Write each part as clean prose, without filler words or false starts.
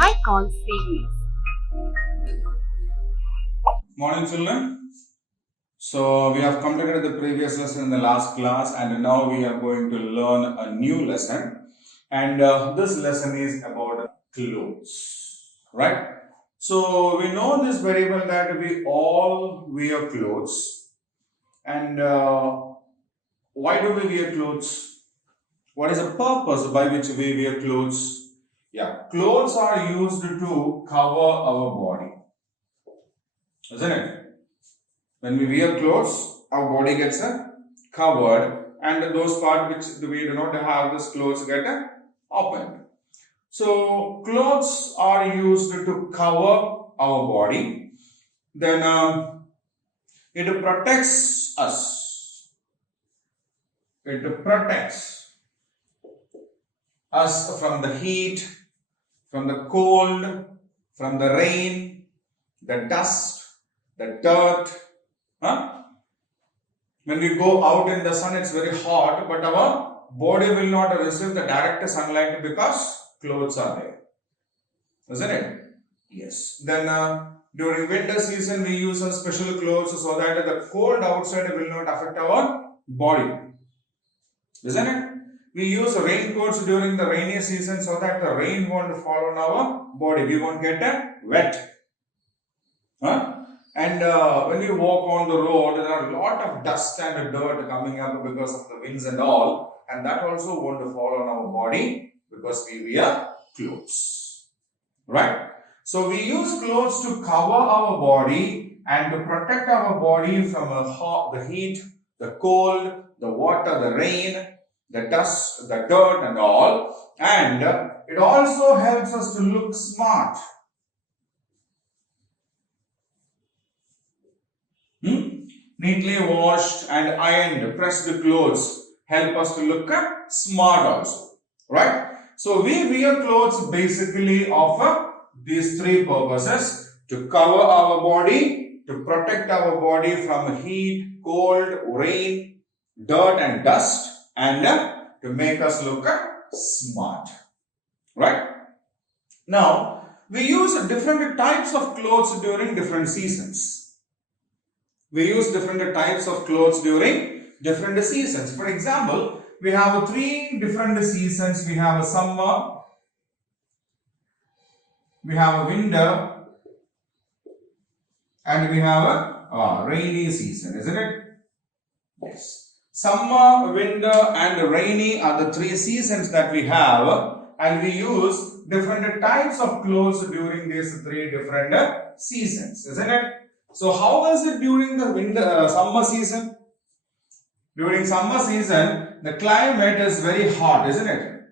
high call series. Morning children. So we have completed the previous lesson in the last class and now we are going to learn a new lesson and this lesson is about clothes, right? So we know this very well that we all wear clothes and why do we wear clothes? What is the purpose by which we wear clothes? Yeah, clothes are used to cover our body, isn't it? When we wear clothes, our body gets covered and those parts which we do not have this clothes get opened. So clothes are used to cover our body. Then it protects us. It protects us from the heat, from the cold, from the rain, the dust, the dirt. When we go out in the sun, it's very hot, but our body will not receive the direct sunlight because clothes are there. Isn't it? Yes. Then during winter season, we use some special clothes so that the cold outside will not affect our body. Isn't it? We use raincoats during the rainy season so that the rain won't fall on our body. We won't get wet. And when we walk on the road, there are a lot of dust and dirt coming up because of the winds and all, and that also won't fall on our body because we wear clothes, right? So we use clothes to cover our body and to protect our body from the heat, the cold, the water, the rain, the dust, the dirt and all, and it also helps us to look smart. Neatly washed and ironed, pressed clothes help us to look smart also, right? So we wear clothes basically of these three purposes: to cover our body, to protect our body from heat, cold, rain, dirt and dust, and to make us look smart, right? Now, we use different types of clothes during different seasons. We use different types of clothes during different seasons. For example, we have three different seasons. We have a summer, we have a winter, and we have a rainy season, isn't it? Yes. Summer, winter, and rainy are the three seasons that we have, and we use different types of clothes during these three different seasons, isn't it? So how is it during the summer season? During summer season, the climate is very hot, isn't it?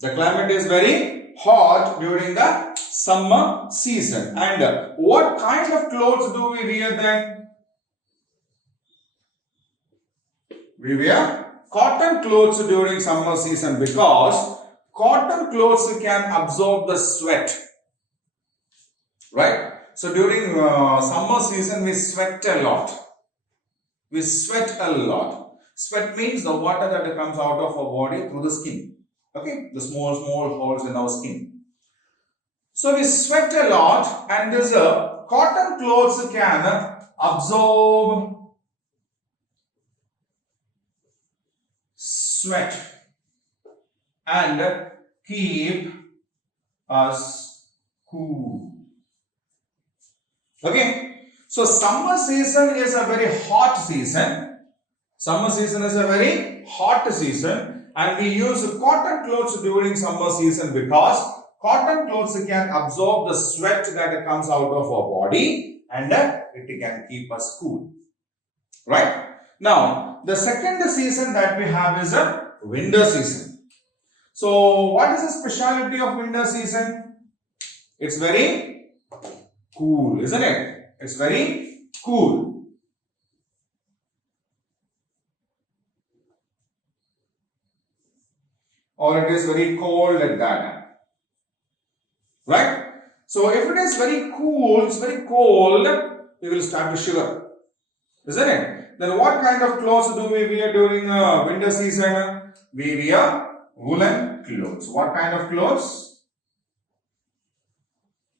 The climate is very hot during the summer season. And what kind of clothes do we wear then? We wear cotton clothes during summer season because cotton clothes can absorb the sweat, right? So during summer season, we sweat a lot. We sweat a lot. Sweat means the water that comes out of our body through the skin. Okay, the small holes in our skin. So we sweat a lot, and this cotton clothes can absorb sweat and keep us cool. Okay, so summer season is a very hot season. Summer season is a very hot season, and we use cotton clothes during summer season because cotton clothes can absorb the sweat that comes out of our body and it can keep us cool. Right? Now, the second season that we have is a winter season. So, what is the speciality of winter season? It's very cool, isn't it? It's very cool. Or it is very cold at that time. Right? So if it is very cool, it's very cold, we will start to shiver. Isn't it? Then what kind of clothes do we wear during winter season? We wear woolen clothes. What kind of clothes?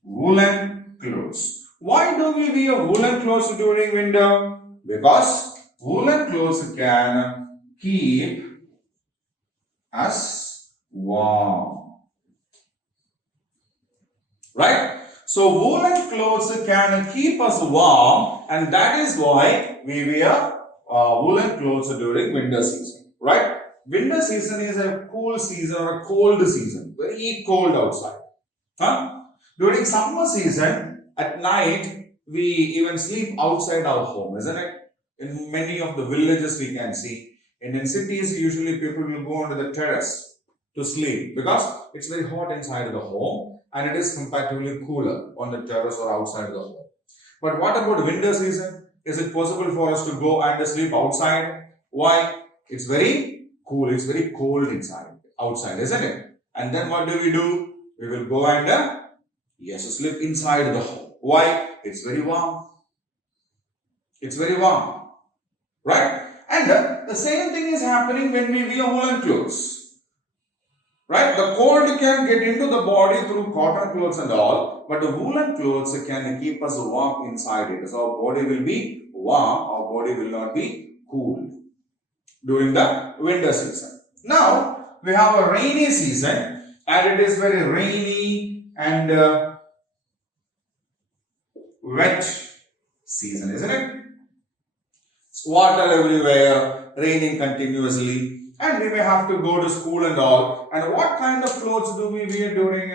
woolen clothes. Why do we wear woolen clothes during winter? Because woolen clothes can keep us warm. Right? So woolen clothes can keep us warm, and that is why we wear woolen clothes during winter season. Right? Winter season is a cool season or a cold season, very cold outside. Huh? During summer season, at night, we even sleep outside our home, isn't it? In many of the villages we can see. And in cities, usually people will go onto the terrace to sleep because it's very hot inside the home and it is comparatively cooler on the terrace or outside the home. But what about winter season? Is it possible for us to go and sleep outside? Why? It's very cool. It's very cold outside, isn't it? And then what do? We will go and sleep inside the home. Why? It's very warm. It's very warm. Right? And the same thing is happening when we wear woolen clothes. Right? The cold can get into the body through cotton clothes and all, but the woolen clothes can keep us warm inside it. So our body will be warm, our body will not be cool during the winter season. Now, we have a rainy season and it is very rainy and wet season, isn't it? It's water everywhere, raining continuously, and we may have to go to school and all. And what kind of clothes do we wear during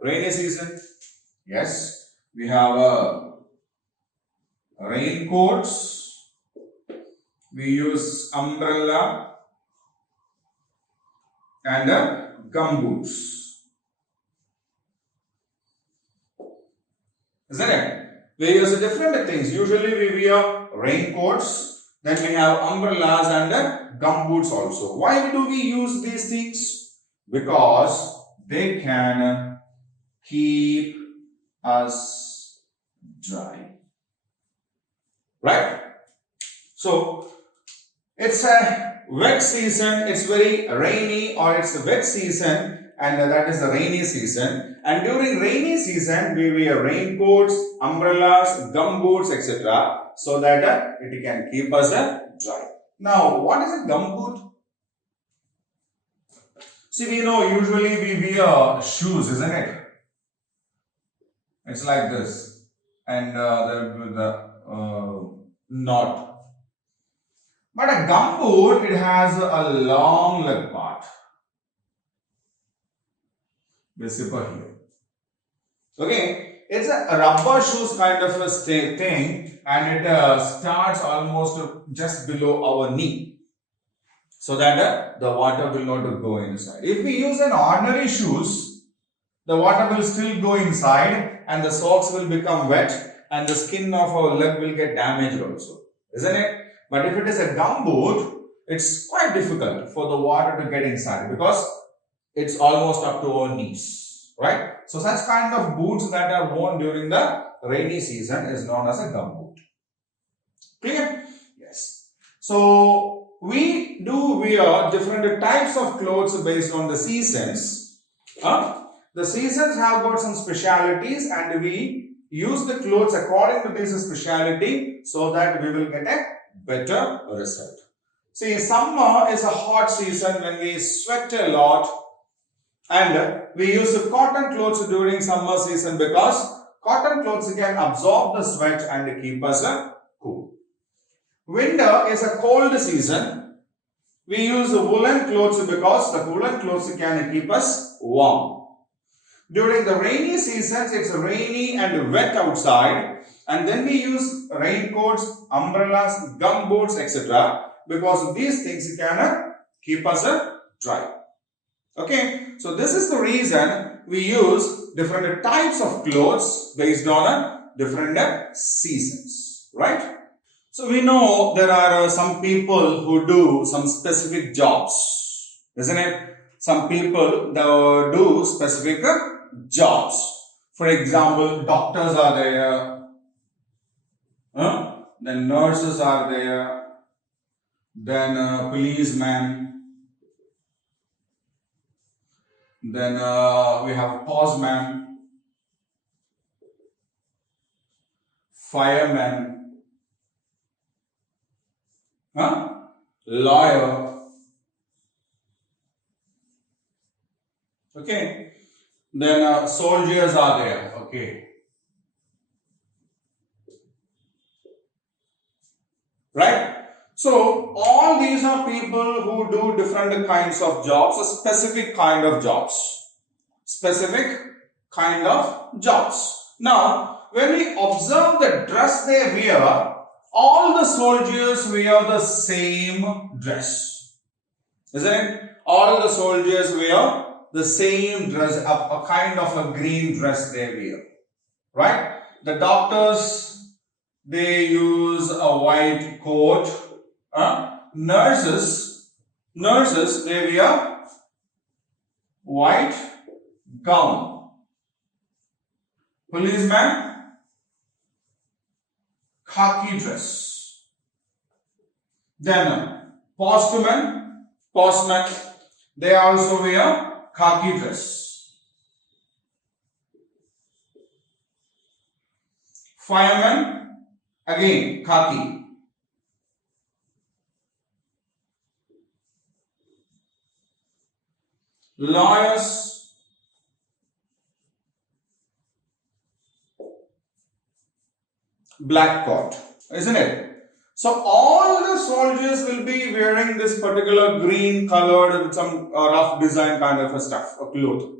rainy season? Yes, we have raincoats, we use umbrella and gumboots. Isn't it? We use different things. Usually we wear raincoats, then we have umbrellas and gumboots also. Why do we use these things? Because they can keep us dry. Right? So, it's a wet season, it's very rainy or it's a wet season, and that is the rainy season. And during rainy season, we wear raincoats, umbrellas, gumboots, etc. so that it can keep us dry. Now, what is a gumboot? See, we know usually we wear shoes, isn't it? It's like this. And there will be the knot. But a gumboot, it has a long leg part. Visible here. Okay, it's a rubber shoes kind of a thing, and it starts almost just below our knee, so that the water will not go inside. If we use an ordinary shoes, the water will still go inside, and the socks will become wet, and the skin of our leg will get damaged also, isn't it? But if it is a gumboot, it's quite difficult for the water to get inside because it's almost up to our knees, right? So such kind of boots that are worn during the rainy season is known as a gumboot. Clear? Yes. So we do wear different types of clothes based on the seasons. The seasons have got some specialities and we use the clothes according to this speciality so that we will get a better result. See, summer is a hot season when we sweat a lot, and we use cotton clothes during summer season because cotton clothes can absorb the sweat and keep us cool. Winter is a cold season. We use woolen clothes because the woolen clothes can keep us warm. During the rainy seasons, it's rainy and wet outside, and then we use raincoats, umbrellas, gumboots, etc. because these things can keep us dry. Okay, so this is the reason we use different types of clothes based on different seasons, right? So we know there are some people who do some specific jobs, isn't it? Some people do specific jobs. For example, doctors are there, then nurses are there, then policemen, then we have postman, fireman, lawyer, okay, then soldiers are there, okay, right? So all these are people who do different kinds of jobs, a specific kind of jobs, specific kind of jobs. Now, when we observe the dress they wear, all the soldiers wear the same dress, isn't it? All the soldiers wear the same dress, a kind of a green dress they wear, right? The doctors, they use a white coat. Nurses, they wear white gown. Policeman, khaki dress. Then postman, they also wear khaki dress. Fireman, again khaki. Lawyers, black coat, isn't it? So all the soldiers will be wearing this particular green colored with some rough design kind of a stuff, a cloth,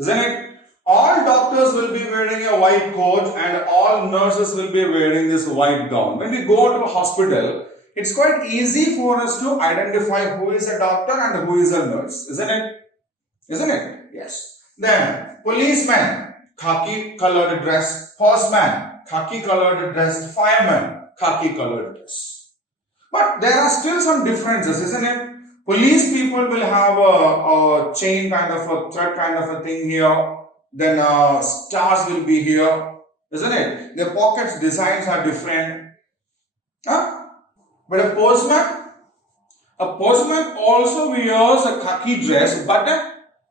isn't it? All doctors will be wearing a white coat and all nurses will be wearing this white gown. When we go to a hospital, it's quite easy for us to identify who is a doctor and who is a nurse, isn't it? Isn't it? Yes. Then policeman, khaki colored dress. Postman, khaki colored dress. Fireman, khaki colored dress. But there are still some differences, isn't it? Police people will have a chain kind of a thread kind of a thing here. Then stars will be here, isn't it? The pockets designs are different. But a postman also wears a khaki dress, but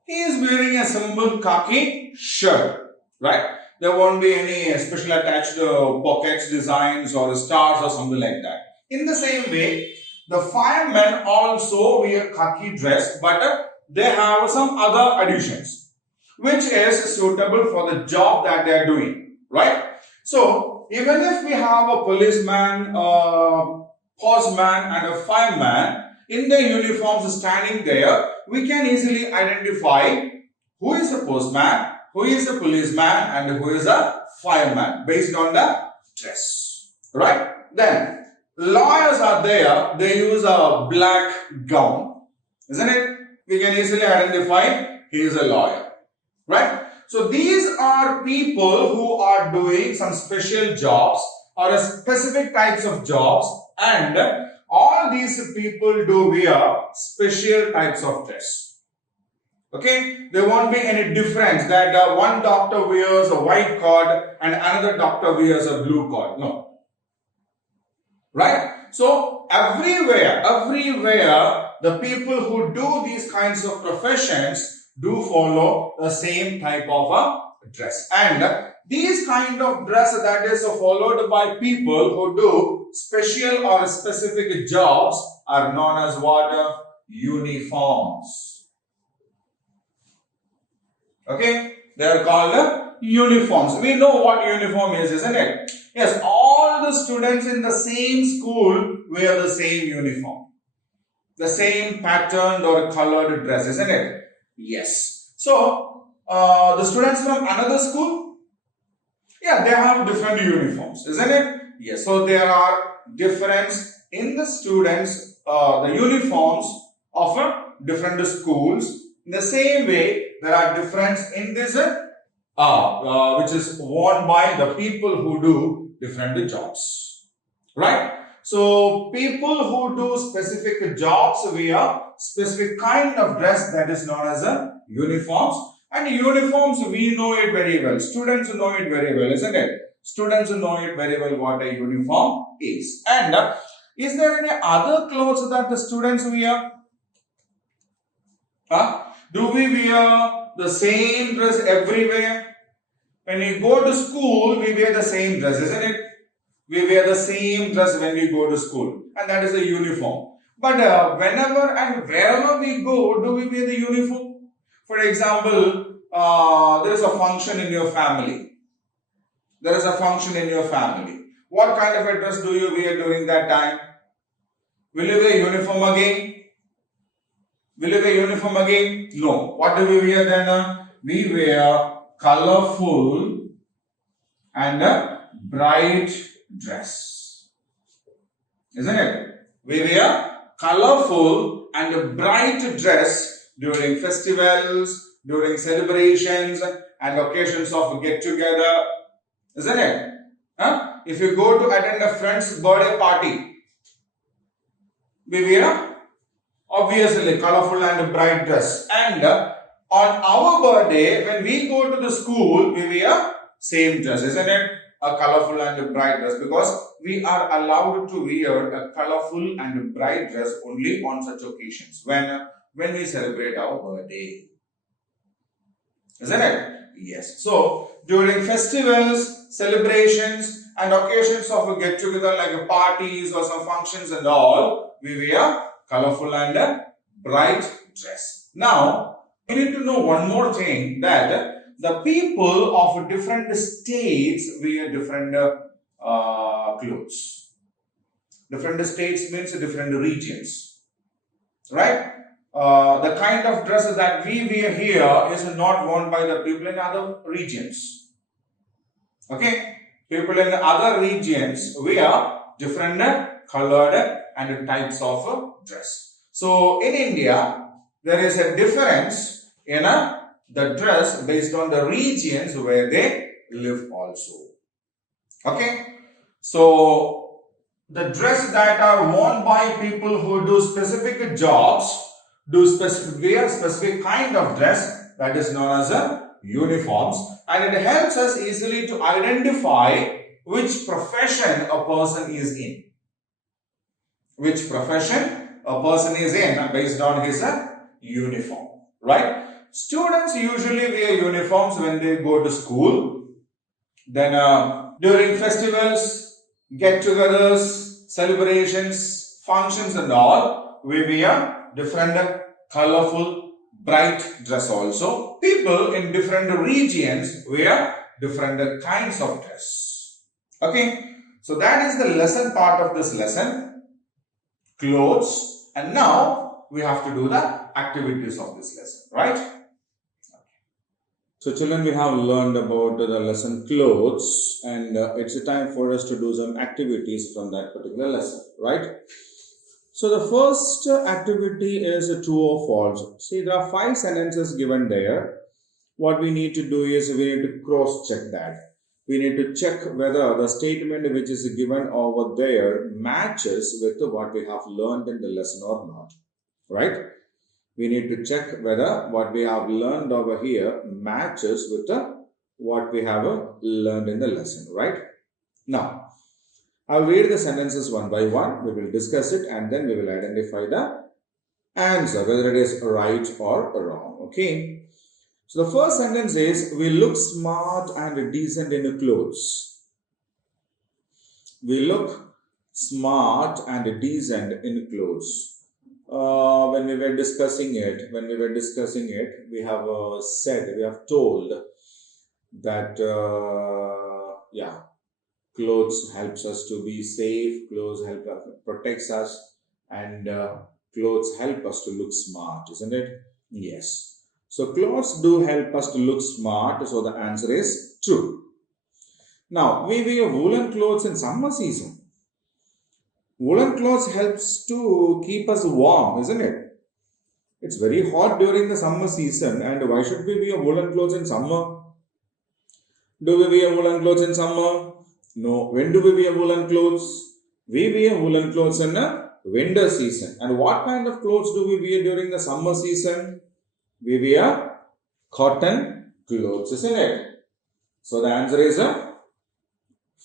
he is wearing a simple khaki shirt, right? There won't be any special attached pockets, designs or stars or something like that. In the same way, the firemen also wear khaki dress, but they have some other additions, which is suitable for the job that they are doing, right? So, even if we have a policeman, postman and a fireman in the uniforms standing there, we can easily identify who is a postman, who is a policeman and who is a fireman based on the dress, right? Then lawyers are there, they use a black gown, isn't it? We can easily identify he is a lawyer, right? So these are people who are doing some special jobs or a specific types of jobs, and all these people do wear special types of dress. Okay, there won't be any difference that one doctor wears a white coat and another doctor wears a blue coat. No. Right? So everywhere, the people who do these kinds of professions do follow the same type of a dress. And these kind of dress that is followed by people who do special or specific jobs are known as what? Uniforms. Okay, they are called uniforms. We know what uniform is, isn't it? Yes, all the students in the same school wear the same uniform. The same patterned or colored dress, isn't it? Yes. So, the students from another school, yeah, they have different uniforms, isn't it? Yes. So, there are difference in the students, the uniforms of different schools. In the same way, there are difference in this, which is worn by the people who do different jobs, right? So, people who do specific jobs wear specific kind of dress that is known as uniforms. And uniforms, we know it very well. Students know it very well, isn't it? Students know it very well what a uniform is. And is there any other clothes that the students wear? Do we wear the same dress everywhere? When we go to school, we wear the same dress, isn't it? We wear the same dress when we go to school, and that is a uniform. But whenever and wherever we go, do we wear the uniform? For example, there is a function in your family. There is a function in your family. What kind of a dress do you wear during that time? Will you wear uniform again? Will you wear uniform again? No. What do we wear then? We wear colorful and a bright dress. Isn't it? We wear colorful and a bright dress during festivals, during celebrations and occasions of get together. Isn't it? If you go to attend a friend's birthday party, we wear obviously colorful and bright dress. And on our birthday, when we go to the school, we wear same dress, isn't it? A colorful and a bright dress, because we are allowed to wear a colorful and a bright dress only on such occasions when we celebrate our birthday. Isn't it? Yes. So, during festivals, celebrations and occasions of a get together like parties or some functions and all, we wear colorful and a bright dress. Now, we need to know one more thing, that the people of different states wear different clothes. Different states means different regions. Right? The kind of dresses that we wear here is not worn by the people in other regions. Okay? People in other regions wear different colored and types of dress. So, in India, there is a difference in the dress based on the regions where they live also. Okay? So, the dress that are worn by people who do specific jobs, wear specific kind of dress, that is known as uniforms, and it helps us easily to identify which profession a person is in. Which profession a person is in based on his uniform, right? Students usually wear uniforms when they go to school. Then during festivals, get-togethers, celebrations, functions and all, we wear different colorful, bright dress also. People in different regions wear different kinds of dress. Okay, so that is the lesson part of this lesson, clothes. And now we have to do the activities of this lesson, right? So children, we have learned about the lesson clothes, and it's a time for us to do some activities from that particular lesson, right? So the first activity is a true or false. See, there are 5 sentences given there. What we need to do is we need to cross check that. We need to check whether the statement which is given over there matches with what we have learned in the lesson or not, right? We need to check whether what we have learned over here matches with what we have learned in the lesson, right? Now, I'll read the sentences one by one. We will discuss it and then we will identify the answer, whether it is right or wrong, okay? So the first sentence is, we look smart and decent in the clothes. We look smart and decent in clothes. When we were discussing it, we have told that, clothes helps us to be safe, clothes protects us, and clothes help us to look smart, isn't it? Yes. So clothes do help us to look smart, so the answer is true. Now, we wear woolen clothes in summer season. Woolen clothes helps to keep us warm, isn't it? It's very hot during the summer season, and why should we wear woolen clothes in summer? Do we wear woolen clothes in summer? No. When do we wear woolen clothes? We wear woolen clothes in the winter season. And what kind of clothes do we wear during the summer season? We wear cotton clothes, isn't it? So the answer is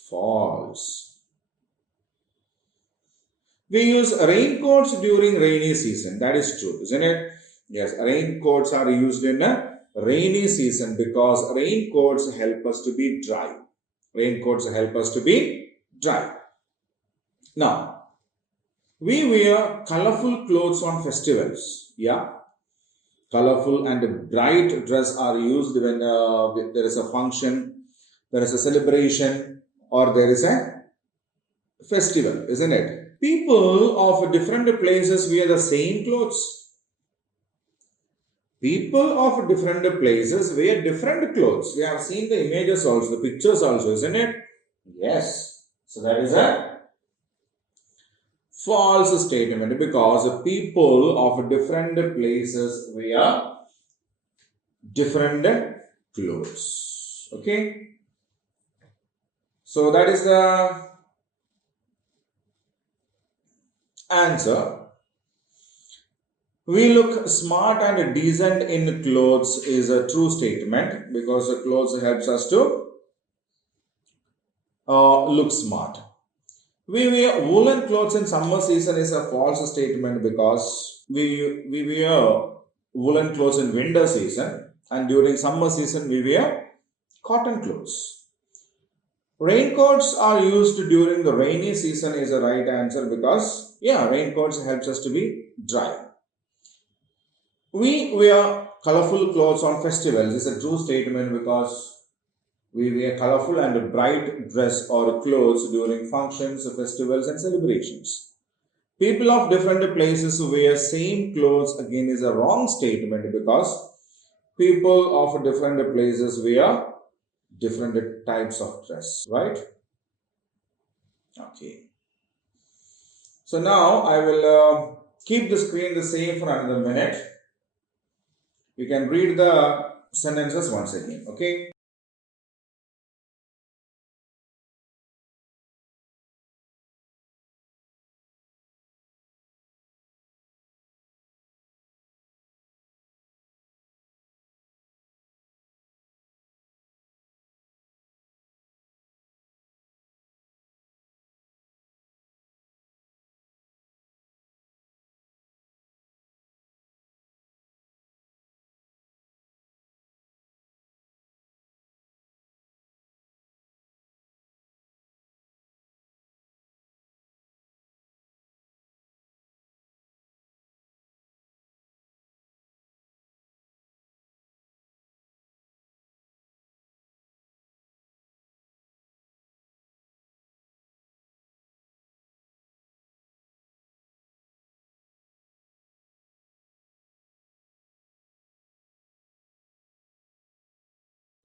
false. We use raincoats during rainy season. That is true, isn't it? Yes, raincoats are used in a rainy season because raincoats help us to be dry. Raincoats help us to be dry. Now, we wear colorful clothes on festivals. Yeah, colorful and bright dress are used when there is a function, there is a celebration, or there is a festival, isn't it? People of different places wear the same clothes. People of different places wear different clothes. We have seen the images also, the pictures also, isn't it? Yes. So that is a false statement because people of different places wear different clothes. Okay. So that is the answer. We look smart and decent in clothes is a true statement because the clothes helps us to look smart. We wear woolen clothes in summer season is a false statement because we wear woolen clothes in winter season and during summer season we wear cotton clothes. Raincoats are used during the rainy season is the right answer because raincoats helps us to be dry. We wear colorful clothes on festivals is a true statement because we wear colorful and bright dress or clothes during functions, festivals and celebrations. People of different places wear same clothes again is a wrong statement because people of different places wear different types of dress, right? Okay. So now I will keep the screen the same for another minute. You can read the sentences once again, okay?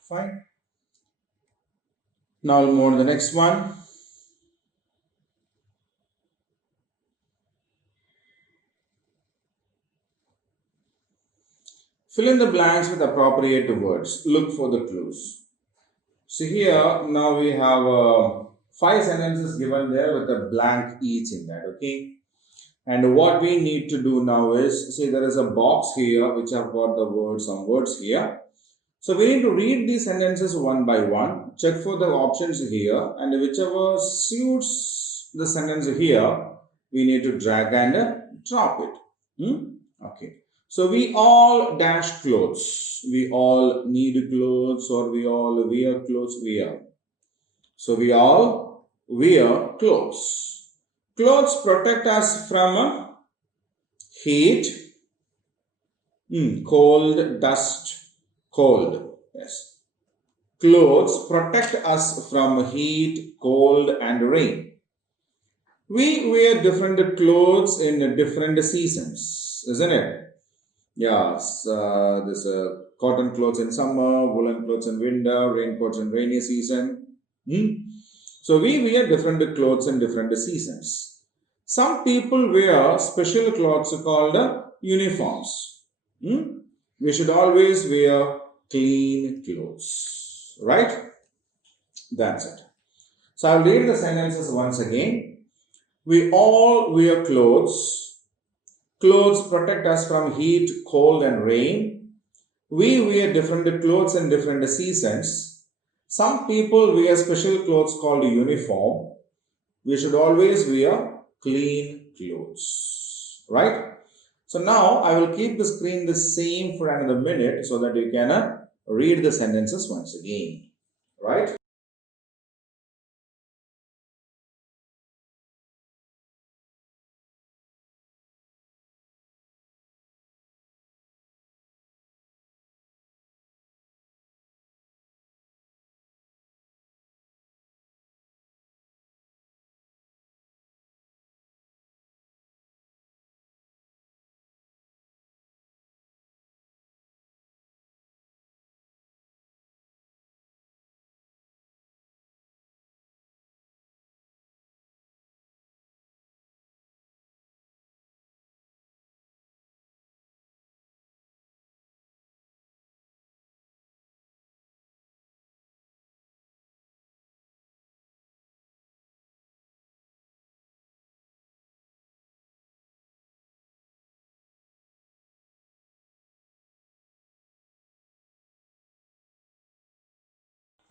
Fine. Now we'll move on to the next one. Fill in the blanks with appropriate words. Look for the clues. So here now we have five sentences given there with a blank each in that. Okay. And what we need to do now is see there is a box here which have got the words, some words here. So we need to read these sentences one by one, check for the options here, and whichever suits the sentence here, we need to drag and drop it. Okay. So we all dash clothes. We all need clothes or we all wear clothes. Wear. So we all wear clothes. Clothes protect us from heat, cold, dust, cold. Yes. Clothes protect us from heat, cold, and rain. We wear different clothes in different seasons, isn't it? Yes, this cotton clothes in summer, woolen clothes in winter, raincoats in rainy season. So we wear different clothes in different seasons. Some people wear special clothes called uniforms. We should always wear clean clothes, right? That's it. So I'll read the sentences once again. We all wear clothes. Clothes protect us from heat, cold, and rain. We wear different clothes in different seasons. Some people wear special clothes called uniform. We should always wear clean clothes. Right? So now I will keep the screen the same for another minute so that you can read the sentences once again. Right?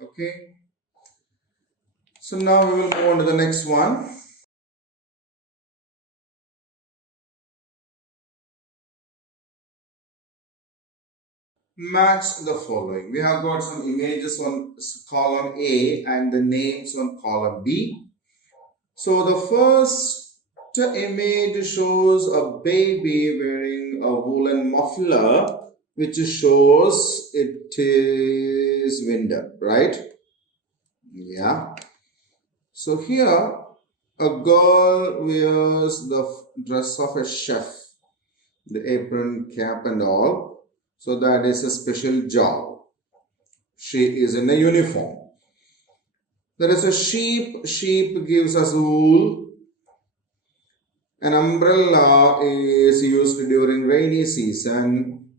Okay. So now we will move on to the next one. Match the following. We have got some images on column A and the names on column B. So the first image shows a baby wearing a woolen muffler, which shows it is winter, right? Yeah. So here a girl wears the dress of a chef, the apron, cap, and all. So that is a special job. She is in a uniform. There is a sheep. Sheep gives us wool. An umbrella is used during rainy season,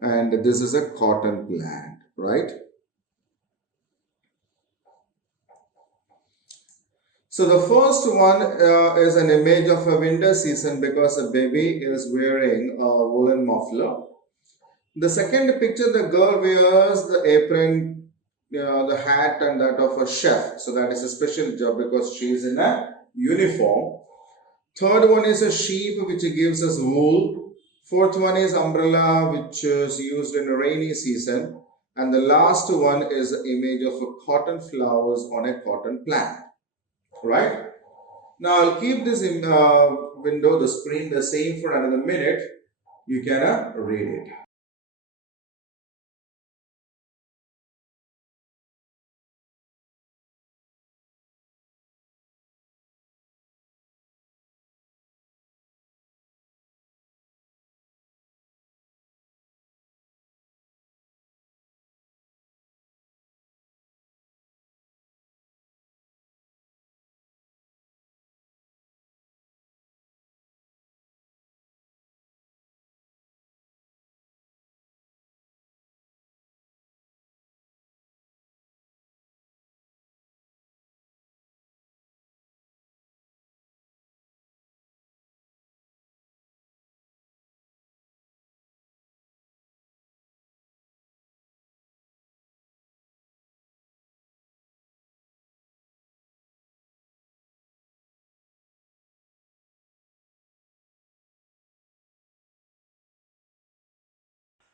and this is a cotton plant, right? So the first one is an image of a winter season because a baby is wearing a woolen muffler. The second picture, the girl wears the apron, the hat, and that of a chef. So that is a special job because she is in a uniform. Third one is a sheep which gives us wool. Fourth one is umbrella which is used in a rainy season. And the last one is the image of a cotton flowers on a cotton plant. Right? Now I'll keep this in, window, the screen the same for another minute. You can read it.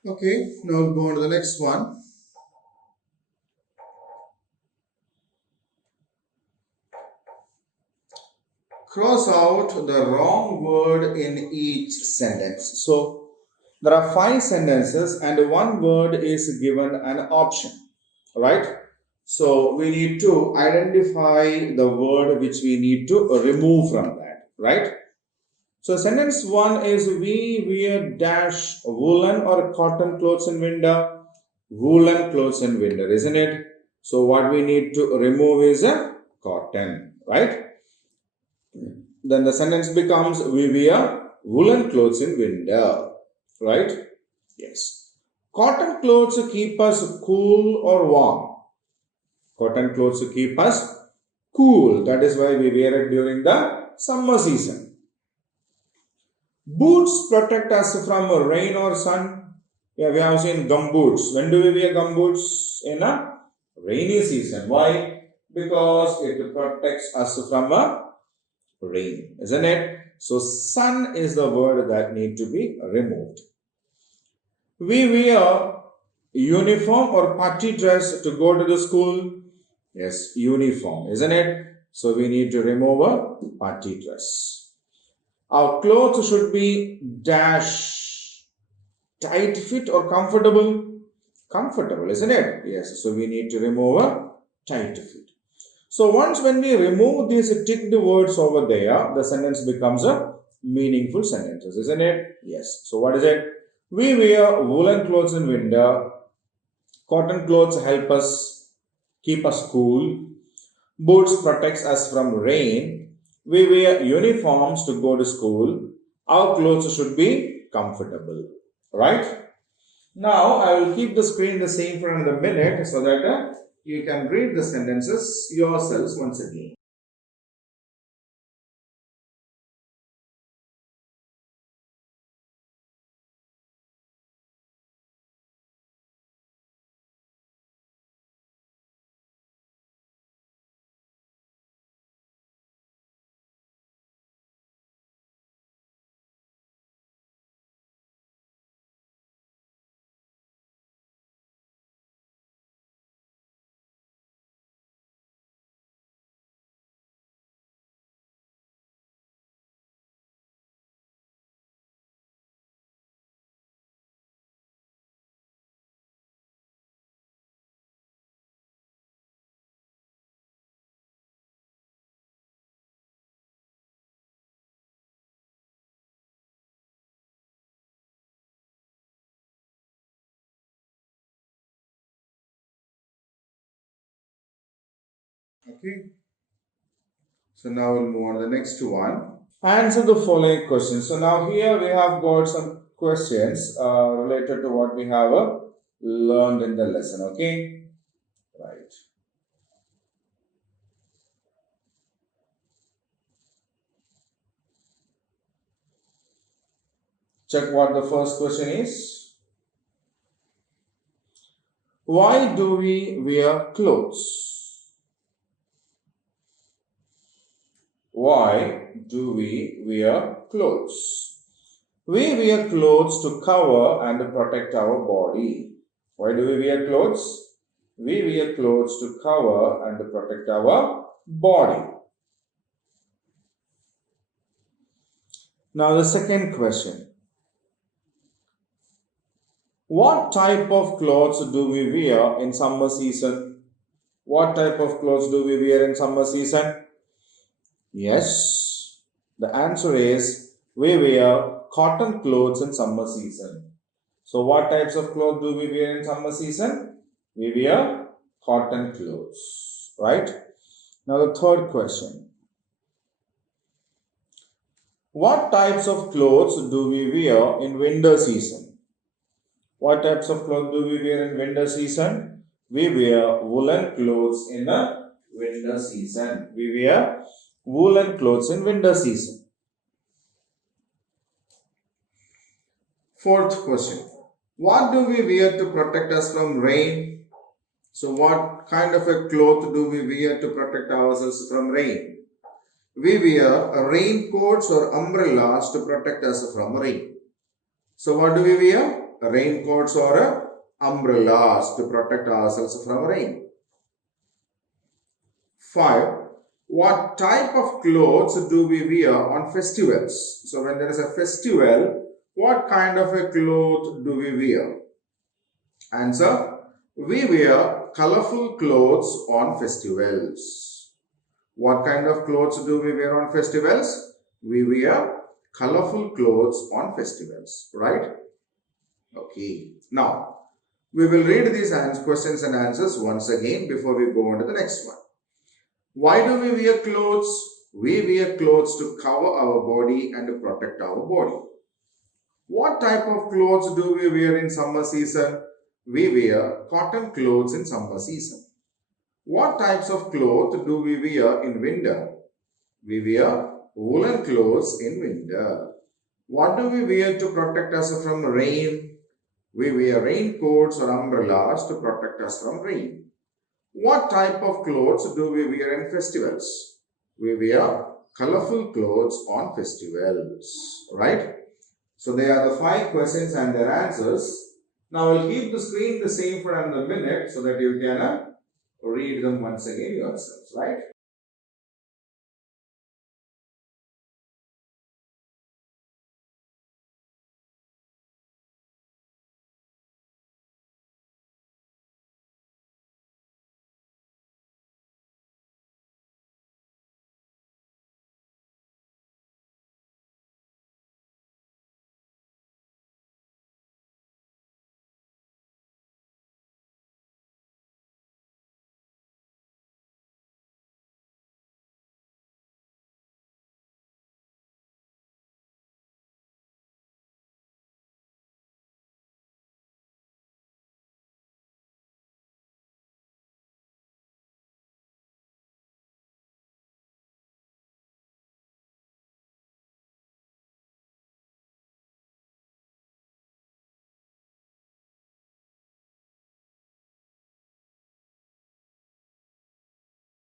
Okay, now we'll go on to the next one. Cross out the wrong word in each sentence. So there are 5 sentences and one word is given an option, right? So we need to identify the word which we need to remove from that, right? So sentence 1 is we wear dash woolen or cotton clothes in winter. Woolen clothes in winter, isn't it? So what we need to remove is a cotton, right? Then the sentence becomes we wear woolen clothes in winter, right? Yes. Cotton clothes keep us cool or warm. Cotton clothes keep us cool. That is why we wear it during the summer season. Boots protect us from rain or sun. Yeah, we have seen gum boots. When do we wear gum boots? In a rainy season. Why? Because it protects us from a rain, isn't it? So sun is the word that need to be removed. We wear uniform or party dress to go to the school. Yes, uniform, isn't it? So we need to remove a party dress. Our clothes should be dash tight fit or comfortable. Comfortable, isn't it? Yes, so we need to remove a tight fit. So once when we remove these ticked words over there, the sentence becomes a meaningful sentence, isn't it? Yes. So what is it? We wear woolen clothes in winter. Cotton clothes help us keep us cool. Boots protects us from rain. We wear uniforms to go to school. Our clothes should be comfortable, right? Now I will keep the screen the same for another minute so that you can read the sentences yourselves once again. Okay. So now we'll move on to the next one. Answer the following questions. So now here we have got some questions related to what we have learned in the lesson. Okay. Right. Check what the first question is. Why do we wear clothes? Why do we wear clothes? We wear clothes to cover and protect our body. Why do we wear clothes? We wear clothes to cover and protect our body. Now, the second question. What type of clothes do we wear in summer season? What type of clothes do we wear in summer season? Yes, the answer is we wear cotton clothes in summer season. So, what types of clothes do we wear in summer season? We wear cotton clothes, right? Now, the third question. What types of clothes do we wear in winter season? What types of clothes do we wear in winter season? We wear woolen clothes in a winter season. We wear woolen clothes in winter season. Fourth question. What do we wear to protect us from rain? So what kind of a cloth do we wear to protect ourselves from rain? We wear raincoats or umbrellas to protect us from rain. So what do we wear? Raincoats or umbrellas to protect ourselves from rain. 5. What type of clothes do we wear on festivals? So when there is a festival, what kind of a cloth do we wear? Answer. We wear colorful clothes on festivals. What kind of clothes do we wear on festivals? We wear colorful clothes on festivals, right? Okay. Now, we will read these questions and answers once again before we go on to the next one. Why do we wear clothes? We wear clothes to cover our body and to protect our body. What type of clothes do we wear in summer season? We wear cotton clothes in summer season. What types of clothes do we wear in winter? We wear woolen clothes in winter. What do we wear to protect us from rain? We wear raincoats or umbrellas to protect us from rain. What type of clothes do we wear in festivals? We wear colorful clothes on festivals, right? So they are the 5 questions and their answers. Now I'll keep the screen the same for another minute so that you can read them once again yourselves, right?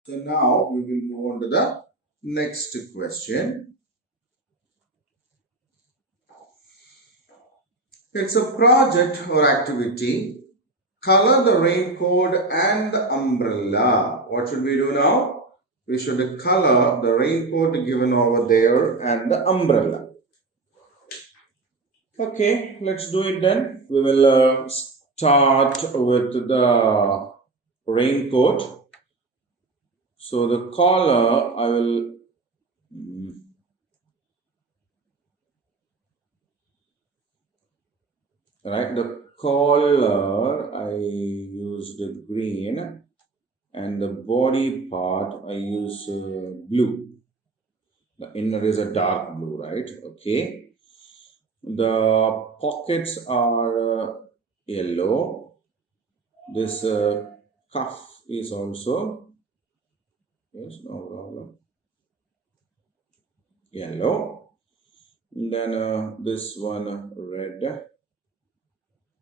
So now we will move on to the next question. It's a project or activity. Color the raincoat and the umbrella. What should we do now? We should color the raincoat given over there and the umbrella. Okay, let's do it then. We will start with the raincoat. So the color I will right, the color I used green and the body part I use blue. The inner is a dark blue, right? Okay. The pockets are yellow. This cuff is also, yes, no problem, yellow. Then this one red,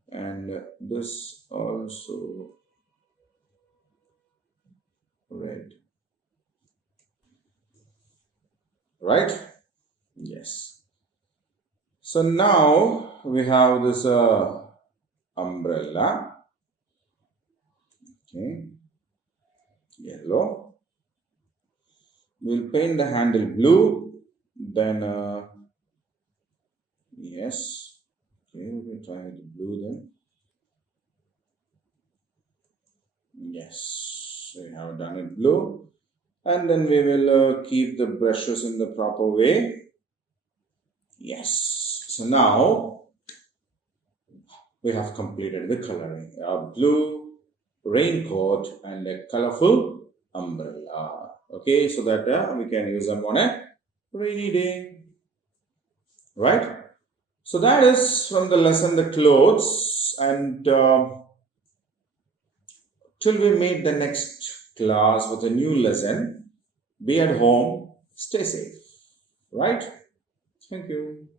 and this also red, right? Yes. So now we have this umbrella, okay, yellow. We'll paint the handle blue, then yes, okay, we'll try the blue then. Yes, we have done it blue, and then we will keep the brushes in the proper way. Yes, so now we have completed the coloring. A blue raincoat and a colorful umbrella. Okay, so that we can use them on a rainy day. Right? So that is from the lesson the clothes, and till we meet the next class with a new lesson, be at home, stay safe. Right? Thank you.